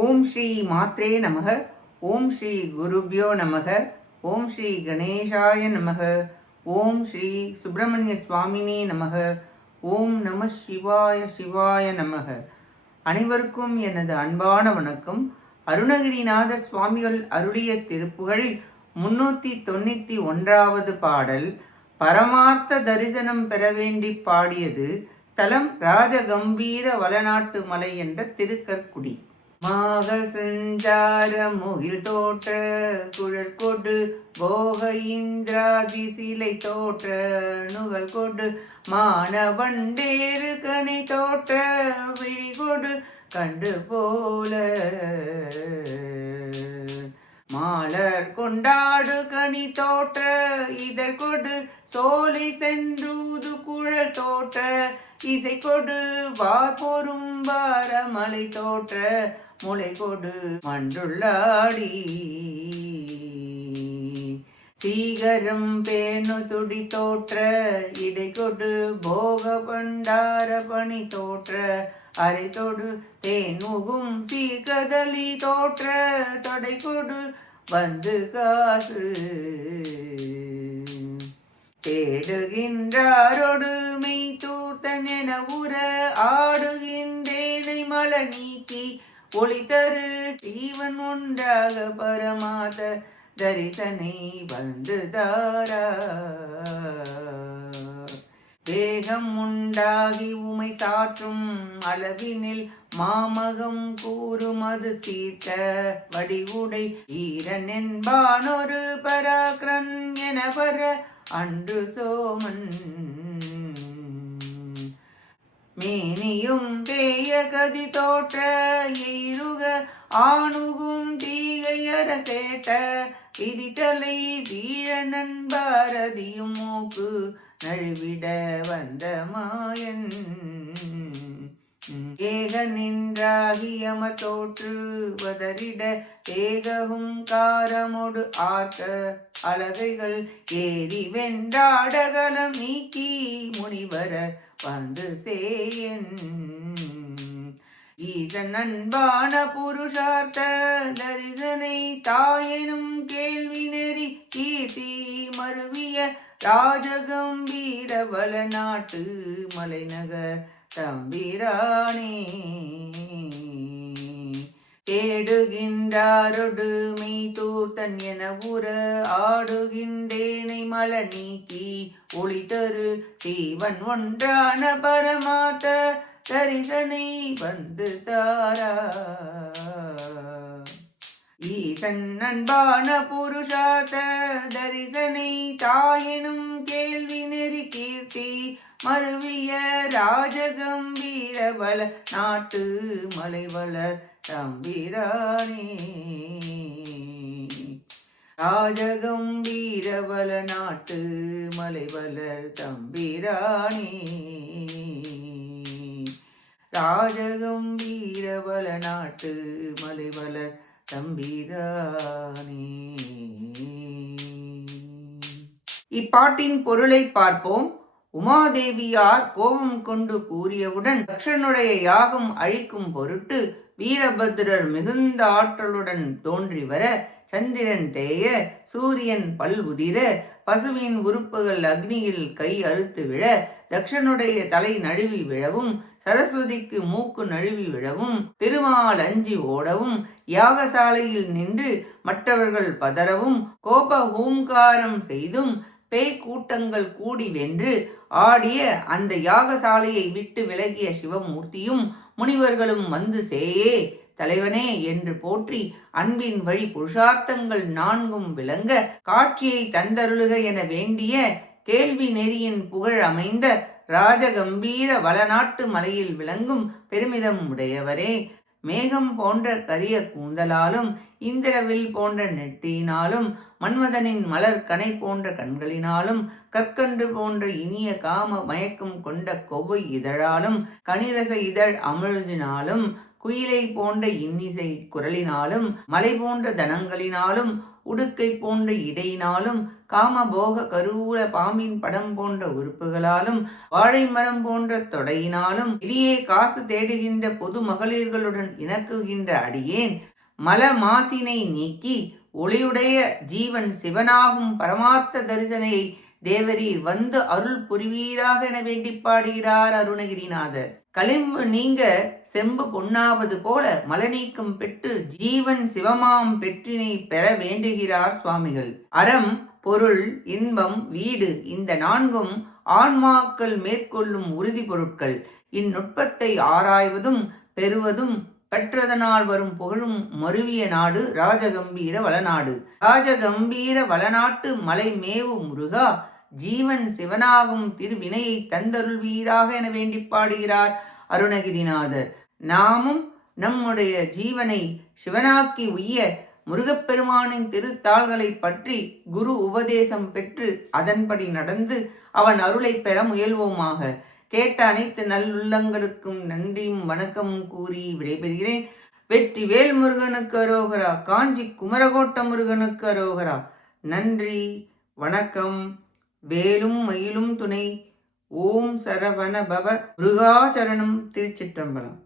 ஓம் ஸ்ரீ மாத்ரே நமக. ஓம் ஸ்ரீ குருப்யோ நமக. ஓம் ஸ்ரீ கணேஷாய நமக. ஓம் ஸ்ரீ சுப்பிரமணிய சுவாமினே நமக. ஓம் நம சிவாய சிவாய நமக. அனைவருக்கும் எனது அன்பான வணக்கம். அருணகிரிநாத சுவாமிகள் அருளிய திருப்புகழில் 391வது பாடல். பரமார்த்த தரிசனம் பெற வேண்டி பாடியது ஸ்தலம் ராஜகம்பீர வளநாட்டு மலை என்ற திருக்கற்குடி. மாக செஞ்சார முகில் தோற்ற குழல் கொடு போக இந்திராதி சிலை தோற்ற நுகல் கொடு மானவண்டேறு கனி தோற்ற விழி கொடு கண்டு போல மாலர் கொண்டாடு கனி தோற்ற இதழ் கொடு சோலை சென்றூது குழல் தோற்ற இசை கொடு வார்பொரும் வாரமலை தோற்ற முளை கொடு மன்றுள்ளாடி சீகரம் பேணு துடி தோற்ற இடை கொடு போக பண்டார பணி தோற்ற அரை தொடு தேனுகும் சீகதலி தோற்ற தொடை கொடு வந்து காசு தேடுகின்றாரோடு மெய் தூர்த்தன் என உற ஆடுகின்றேனை மல நீக்கி ஒளி தரு சீவன் உண்டாக பரமாத தரிசனை வந்து தாரா வேகம் உண்டாகி உமை சாற்றும் அளவினில் மாமகம் கூறும் அது தீர்த்த வடிவுடை ஈரன் என்பானொரு பராக்ரன் என வர அன்று சோமன் மேனியும் தேய கதி தோற்ற எய்ருக ஆணுகும் தீகையர சேட்ட விதித்தலை வீழ நண்பாரதியும் மூக்கு நழுவிட வந்த மாயன் ஏக நின்றாகியம தோற்று வதறிட ஏகவும் காரமொடு ஆர்த்த அலகைகள் ஏறி வென்றாடகலம் நீக்கி முனிவர வந்து சேயன் ஈசன் அன்பான புருஷார்த்த தரிசனை தாயெனும் கேள்வி நெறி கீர்த்தி மருவிய ராஜகம்பீர வளநாட்டு மலைநகர் தம்பிரானே தேடுகின்றாரொடு மெய் தூர்த்தன் என உற ஆடுகின்றேனை மல நீக்கி ஒளி தரு சீவன் ஒன்றான பரமாத்த தரிசனை வந்து தாரா ஈசன் அன்பான புருஷார்த்த தரிசனை தாயெனும் கேள்வி நெறி கீர்த்தி மருவிய ராஜகம்பீர வள நாட்டு மலை வளர் தம்பிரானே ராஜகம்பீர வள நாட்டு மலை வளர் தம்பிரானே ராஜகம்பீர வள நாட்டு மலை வளர் தம்பிரானே. இப்பாட்டின் பொருளை பார்ப்போம். உமாதேவியார் கோபம் கொண்டு கூறியவுடன் தக்ஷனுடைய யாகம் அழிக்கும் பொருட்டு வீரபத்ரர் மிகுந்த ஆற்றலுடன் தோன்றி வர சந்திரன் தேய சூரியன் பல் உதிர பசுவின் உறுப்புகள் அக்னியில் கை அறுத்து விழ தக்ஷனுடைய தலை நழுவி விழவும் சரஸ்வதிக்கு மூக்கு நழுவி விழவும் திருமால் அஞ்சி ஓடவும் யாகசாலையில் நின்று மற்றவர்கள் பதறவும் கோப ஹூங்காரம் செய்தும் பேய் கூட்டங்கள் கூடி வென்று ஆடிய அந்த யாகசாலையை விட்டு விலகிய சிவமூர்த்தியும் முனிவர்களும் வந்து சேயே தலைவனே என்று போற்றி அன்பின் வழி புருஷார்த்தங்கள் நான்கும் விளங்க காட்சியை தந்தருளுக என வேண்டிய கேள்வி நெறியின் புகழ் அமைந்த ராஜகம்பீர வளநாட்டு மலையில் விளங்கும் பெருமிதம் உடையவரே. மேகம் போன்ற கரிய கூந்தலாலும் இந்திரவில் போன்ற நெற்றியினாலும் மன்மதனின் மலர் கனை போன்ற கண்களினாலும் கற்கண்டு போன்ற இனிய காம மயக்கம் கொண்ட கொவ்வை இதழாலும் கனிரச இதழ் அமிழ்தினாலும் குயிலை போன்ற இன்னிசை குரலினாலும் மலை போன்ற தனங்களினாலும் உடுக்கை போன்ற இடையினாலும் காமபோக கருவூல பாம்பின் படம் போன்ற உறுப்புகளாலும் வாழை மரம் போன்ற தொடையினாலும் வெளியே காசு தேடுகின்ற பொது மகளிர்களுடன் இணக்குகின்ற அடியேன் மல மாசினை நீக்கி ஒளியுடைய ஜீவன் சிவனாகும் பரமார்த்த தரிசனையை தேவரீர் வந்து அருள் புரிவீராக என வேண்டி பாடுகிறார் அருணகிரிநாதர். களிம்பு நீங்க செம்பு பொன்னாவது போல மலநீக்கம் பெற்று ஜீவன் சிவமாம் பெற்றினை பெற வேண்டுகிறார் சுவாமிகள். அறம், பொருள், இன்பம், வீடு இந்த நான்கும் ஆன்மாக்கள் மேற்கொள்ளும் உறுதி பொருட்கள். இந்நுட்பத்தை ஆராய்வதும் பெறுவதும் பெற்றதனால் வரும் புகழும் மருவிய நாடு ராஜகம்பீர வளநாடு. ராஜகம்பீர வளநாட்டு மலை மேவு முருகா, ஜீவன் சிவனாகும் திருவினையை தந்தருள்வீராக என வேண்டி பாடுகிறார் அருணகிரிநாதர். நாமும் நம்முடைய ஜீவனை சிவனாக்கி உய்ய முருகப்பெருமானின் திருத்தாள்களை பற்றி குரு உபதேசம் பெற்று அதன்படி நடந்து அவன் அருளை பெற முயல்வோமாக. கேட்ட அனைத்து நல்லுள்ளங்களுக்கும் நன்றியும் வணக்கமும் கூறி விடைபெறுகிறேன். வெற்றி வேல் முருகனுக்கு அரோகரா. காஞ்சி குமரகோட்ட முருகனுக்கு அரோகரா. நன்றி, வணக்கம். வேலும் மயிலும் துணை. ஓம் சரவண பவ முருகாச்சரணம். திருச்சிற்றம்பலம்.